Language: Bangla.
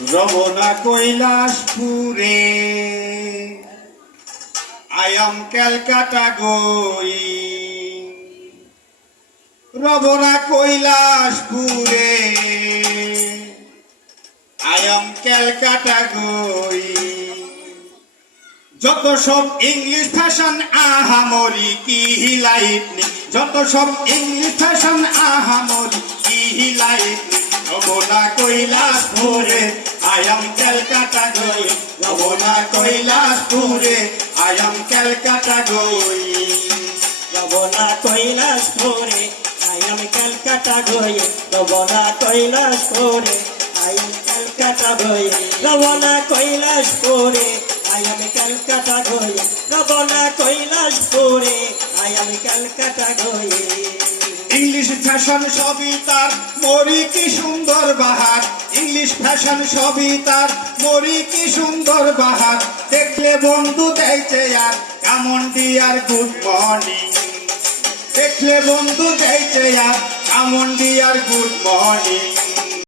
রবনা কৈলাসপুরে I am Calcutta going. রবনা কৈলাসপুরে I am Calcutta going. যত সব ইংলিশ ফ্যাশন আহামরি কি হিলাইটনি, যত সব ইংলিশ ফ্যাশন আহামরি কি হিলাইটনি। রবনা কৈলাসপুরে I am Calcutta going. রবনা কৈলাসপুরে I am Calcutta going. রবনা কৈলাসপুরে I am Calcutta going. রবনা কৈলাসপুরে I am Calcutta going. রবনা কৈলাসপুরে I am Calcutta going. রবনা কৈলাসপুরে I am Calcutta going. English fashion সবই তার মরি কি সুন্দর বাহার, ইংলিশ ফ্যাশন সবই তার মরি কি সুন্দর বাহার। দেখলে বন্ধু দেখছে আর কেমন ডিয়ার গুড মর্নিং, দেখলে বন্ধু দেখছে আর কেমন ডিয়ার গুড মর্নিং।